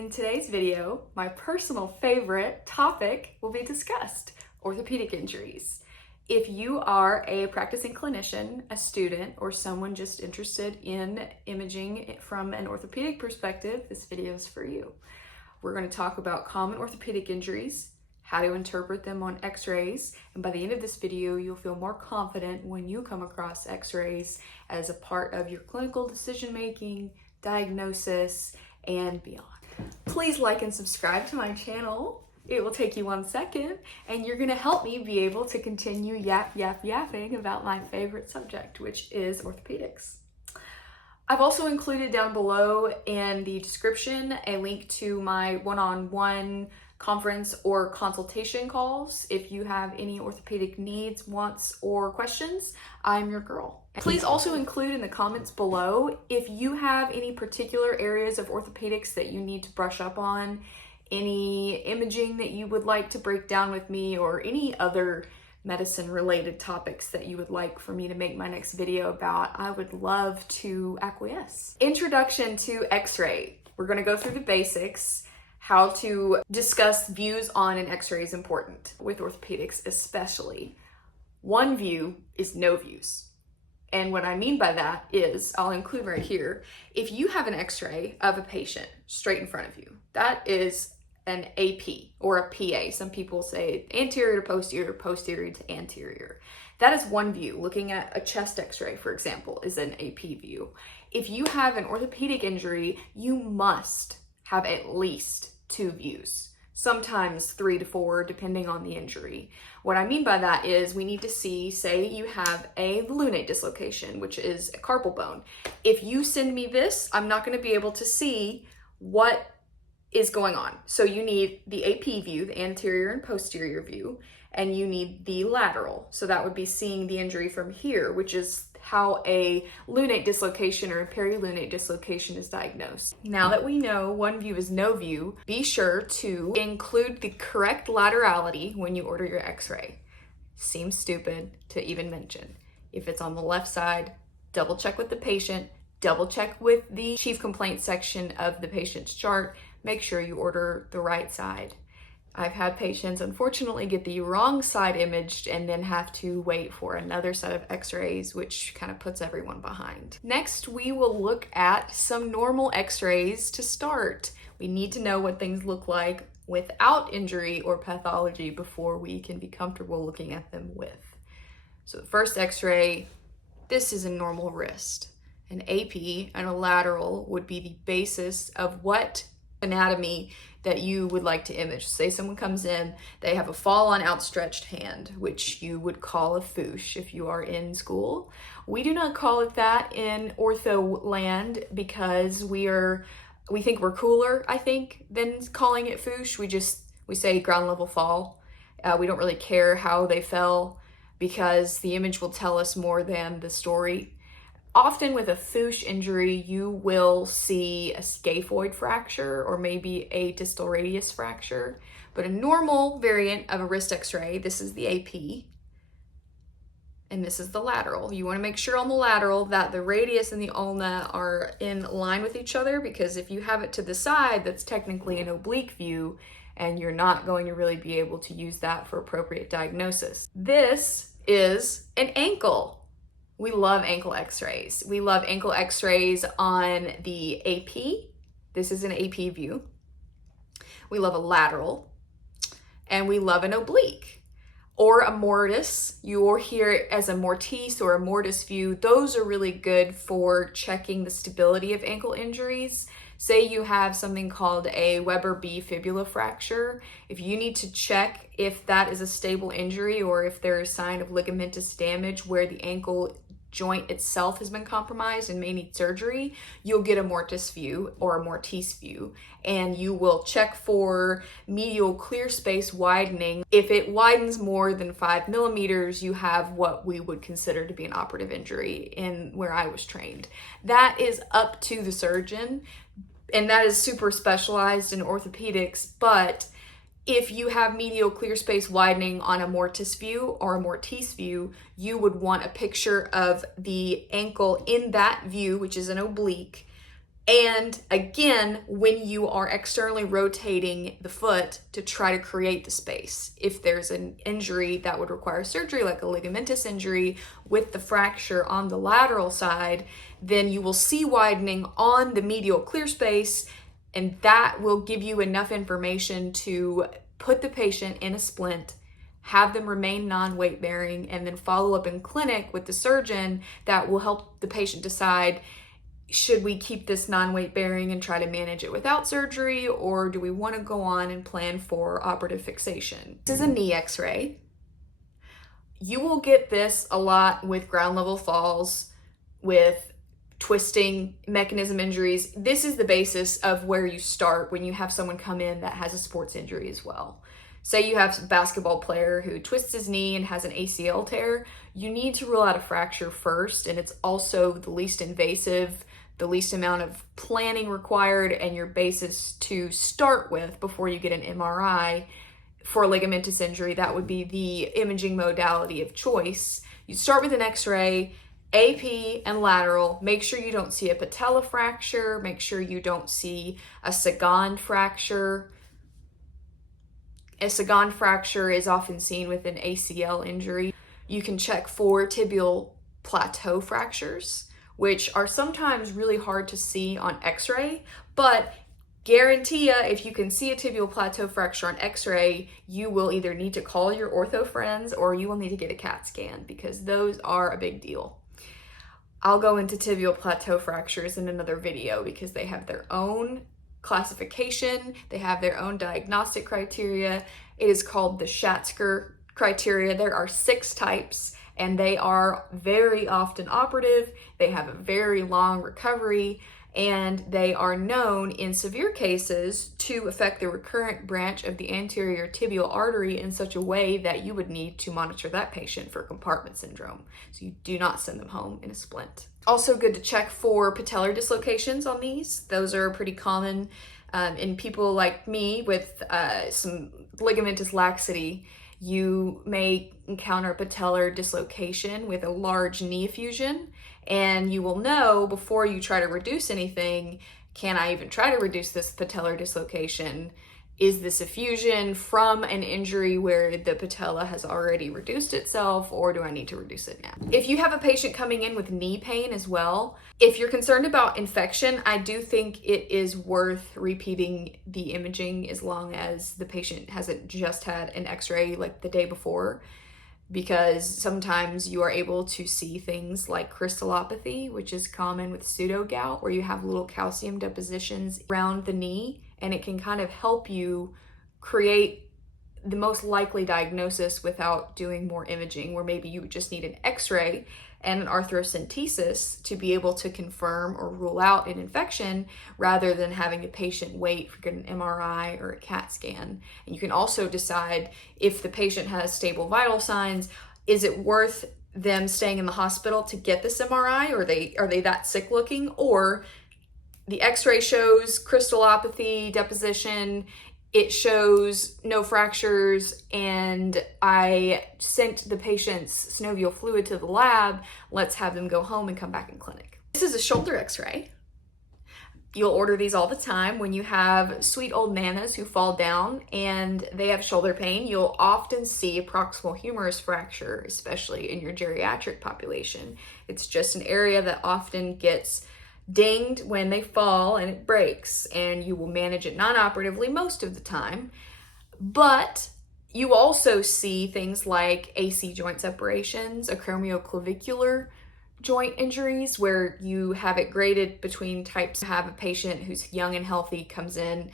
In today's video, my personal favorite topic will be discussed: orthopedic injuries. If you are a practicing clinician, a student, or someone just interested in imaging from an orthopedic perspective, this video is for you. We're going to talk about common orthopedic injuries, how to interpret them on x-rays, and by the end of this video, you'll feel more confident when you come across x-rays as a part of your clinical decision-making, diagnosis, and beyond. Please like and subscribe to my channel. It will take you 1 second, and you're gonna help me be able to continue yapping about my favorite subject, which is orthopedics. I've also included down below in the description a link to my one-on-one conference or consultation calls. If you have any orthopedic needs, wants, or questions, I'm your girl. Please also include in the comments below if you have any particular areas of orthopedics that you need to brush up on, any imaging that you would like to break down with me, or any other medicine related topics that you would like for me to make my next video about. I would love to acquiesce. Introduction to x-ray. We're going to go through the basics. How to discuss views on an x-ray is important, with orthopedics especially. One view is no views. And what I mean by that is, I'll include right here, if you have an x-ray of a patient straight in front of you, that is an AP or a PA. Some people say anterior to posterior, posterior to anterior. That is one view. Looking at a chest x-ray, for example, is an AP view. If you have an orthopedic injury, you must have at least 2 views, sometimes 3 to 4, depending on the injury. What I mean by that is we need to see, say you have a lunate dislocation, which is a carpal bone. If you send me this, I'm not going to be able to see what is going on. So you need the AP view, the anterior and posterior view, and you need the lateral. So that would be seeing the injury from here, which is how a lunate dislocation or a perilunate dislocation is diagnosed. Now that we know one view is no view, be sure to include the correct laterality when you order your x-ray. Seems stupid to even mention. If it's on the left side, double check with the patient, double check with the chief complaint section of the patient's chart, make sure you order the right side. I've had patients unfortunately get the wrong side imaged and then have to wait for another set of x-rays, which kind of puts everyone behind. Next, we will look at some normal x-rays to start. We need to know what things look like without injury or pathology before we can be comfortable looking at them with. So the first x-ray, this is a normal wrist. An AP and a lateral would be the basis of what anatomy that you would like to image. Say someone comes in, they have a fall on outstretched hand, which you would call a foosh if you are in school. We do not call it that in ortho land because we think we're cooler, I think, than calling it foosh. We say ground level fall. We don't really care how they fell because the image will tell us more than the story. Often with a foosh injury, you will see a scaphoid fracture or maybe a distal radius fracture. But a normal variant of a wrist x-ray, this is the AP, and this is the lateral. You want to make sure on the lateral that the radius and the ulna are in line with each other, because if you have it to the side, that's technically an oblique view, and you're not going to really be able to use that for appropriate diagnosis. This is an ankle. We love ankle x-rays. We love ankle x-rays on the AP. This is an AP view. We love a lateral, and we love an oblique or a mortise. You will hear it as a mortise or a mortise view. Those are really good for checking the stability of ankle injuries. Say you have something called a Weber B fibula fracture. If you need to check if that is a stable injury or if there is a sign of ligamentous damage where the ankle joint itself has been compromised and may need surgery, you'll get a mortise view or a mortise view, and you will check for medial clear space widening. If it widens more than 5 millimeters, you have what we would consider to be an operative injury in where I was trained. That is up to the surgeon, and that is super specialized in orthopedics, but if you have medial clear space widening on a mortise view or a mortise view, you would want a picture of the ankle in that view, which is an oblique, And again, when you are externally rotating the foot to try to create the space, if there's an injury that would require surgery, like a ligamentous injury with the fracture on the lateral side, then you will see widening on the medial clear space, and that will give you enough information to put the patient in a splint, have them remain non-weight bearing, and then follow up in clinic with the surgeon that will help the patient decide, should we keep this non-weight bearing and try to manage it without surgery, or do we want to go on and plan for operative fixation? This is a knee x-ray. You will get this a lot with ground level falls, with twisting mechanism injuries. This is the basis of where you start when you have someone come in that has a sports injury as well. Say you have a basketball player who twists his knee and has an ACL tear. You need to rule out a fracture first, and it's also the least invasive, the least amount of planning required, and your basis to start with before you get an MRI for a ligamentous injury. That would be the imaging modality of choice. You start with an x-ray, AP and lateral. Make sure you don't see a patella fracture. Make sure you don't see a Sagand fracture. A Sagand fracture is often seen with an ACL injury. You can check for tibial plateau fractures, which are sometimes really hard to see on x-ray, but guarantee ya, if you can see a tibial plateau fracture on x-ray, you will either need to call your ortho friends or you will need to get a CAT scan, because those are a big deal. I'll go into tibial plateau fractures in another video because they have their own classification, they have their own diagnostic criteria. It is called the Schatzker criteria. There are 6 types, and they are very often operative. They have a very long recovery, and they are known in severe cases to affect the recurrent branch of the anterior tibial artery in such a way that you would need to monitor that patient for compartment syndrome. So you do not send them home in a splint. Also good to check for patellar dislocations on these. Those are pretty common in people like me with some ligamentous laxity. You may encounter patellar dislocation with a large knee effusion, and you will know before you try to reduce anything, can I even try to reduce this patellar dislocation? Is this effusion from an injury where the patella has already reduced itself, or do I need to reduce it now? If you have a patient coming in with knee pain as well, if you're concerned about infection, I do think it is worth repeating the imaging as long as the patient hasn't just had an x-ray like the day before, because sometimes you are able to see things like crystallopathy, which is common with pseudo-gout, where you have little calcium depositions around the knee, and it can kind of help you create the most likely diagnosis without doing more imaging, where maybe you would just need an x-ray and an arthrocentesis to be able to confirm or rule out an infection, rather than having a patient wait for an MRI or a CAT scan. And you can also decide, if the patient has stable vital signs, is it worth them staying in the hospital to get this MRI, or are they that sick looking? Or the x-ray shows crystallopathy deposition, it shows no fractures, and I sent the patient's synovial fluid to the lab. Let's have them go home and come back in clinic. This is a shoulder x-ray. You'll order these all the time when you have sweet old nanas who fall down and they have shoulder pain. You'll often see a proximal humerus fracture, especially in your geriatric population. It's just an area that often gets dinged when they fall and it breaks, and you will manage it non-operatively most of the time. But you also see things like AC joint separations, acromioclavicular joint injuries, where you have it graded between types. Have a patient who's young and healthy comes in,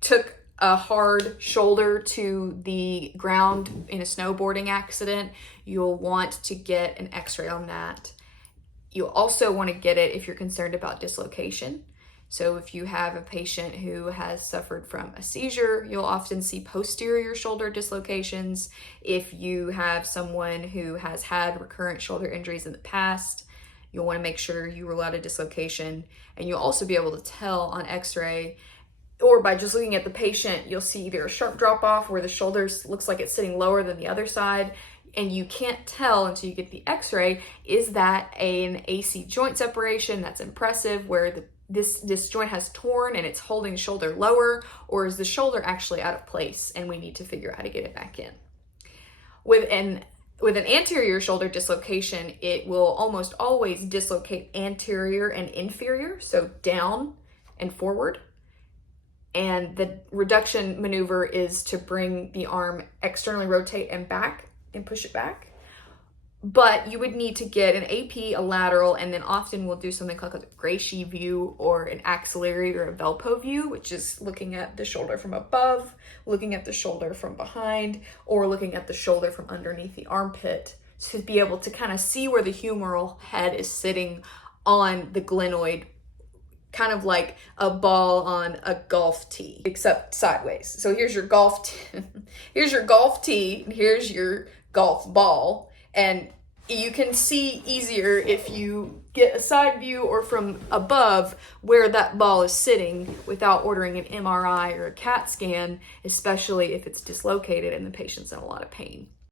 took a hard shoulder to the ground in a snowboarding accident. You'll want to get an x-ray on that. You also want to get it if you're concerned about dislocation. So if you have a patient who has suffered from a seizure, you'll often see posterior shoulder dislocations. If you have someone who has had recurrent shoulder injuries in the past, you'll want to make sure you rule out a dislocation. And you'll also be able to tell on x-ray, or by just looking at the patient, you'll see either a sharp drop off where the shoulder looks like it's sitting lower than the other side, and you can't tell until you get the x-ray, is that an AC joint separation that's impressive, where the this joint has torn and it's holding the shoulder lower, or is the shoulder actually out of place and we need to figure out how to get it back in. With an anterior shoulder dislocation, it will almost always dislocate anterior and inferior, so down and forward. And the reduction maneuver is to bring the arm externally rotate and back and push it back. But you would need to get an AP, a lateral, and then often we'll do something called a Gracie view or an axillary or a Velpo view, which is looking at the shoulder from above, looking at the shoulder from behind, or looking at the shoulder from underneath the armpit to be able to kind of see where the humeral head is sitting on the glenoid, kind of like a ball on a golf tee, except sideways. So here's your golf tee, here's your golf tee, and here's your golf ball. And you can see easier if you get a side view or from above where that ball is sitting without ordering an MRI or a CAT scan, especially if it's dislocated and the patient's in a lot of pain.